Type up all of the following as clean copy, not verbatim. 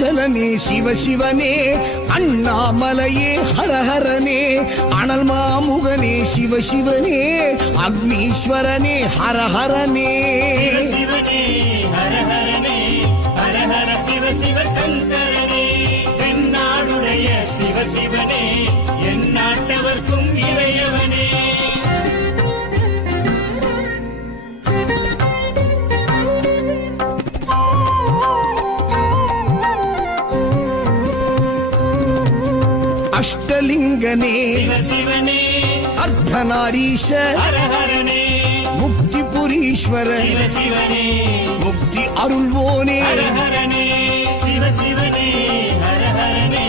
அருணாச்சலனே சிவசிவனே அண்ணாமலையே ஹரஹரனே அனல் மாமுகனே சிவசிவனே அக்னீஸ்வரனே ஹரஹரனே சிவனே ஹரஹரனே ஹரஹர சிவ சிவ சங்கரனே தென்னாடுடைய சிவசிவனே என் நாட்டவர்க்கும் இறையவனே அஷ்டலிங்கனே சிவசிவனே அர்த்தநாரீஷ ஹரஹரனே முக்திபுரீஸ்வர சிவசிவனே முக்தி அருள்வோனே ஹரஹரனே சிவசிவனே ஹரஹரனே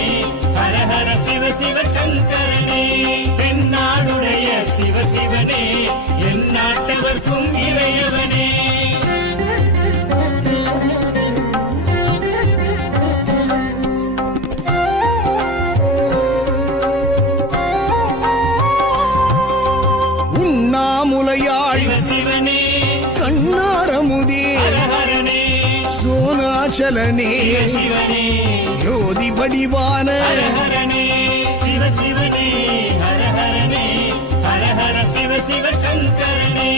ஹரஹர சிவ சிவ சங்கரனே தென்னாடுடைய சிவசிவனே என் நாட்டவர்க்கும் இறையவனே உண்ணாமுலையாள் சிவசிவனே கண்ணாரமுதே ஹரஹரனே சோனாச்சலனே சிவசிவனே ஜோதி வடிவான ஹரஹரனே சிவசிவனே ஹரஹரனே ஹரஹர சிவ சிவ சங்கரனே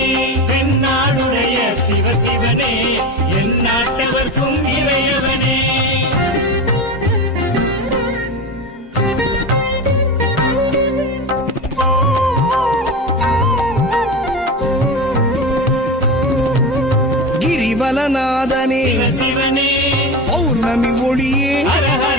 தென்னாடுடைய சிவசிவனே என் நாட்டவர்க்கும் இறையவனே கிரிவலநாதனே சிவசிவனே பௌர்ணமி ஒளியே ஹரஹர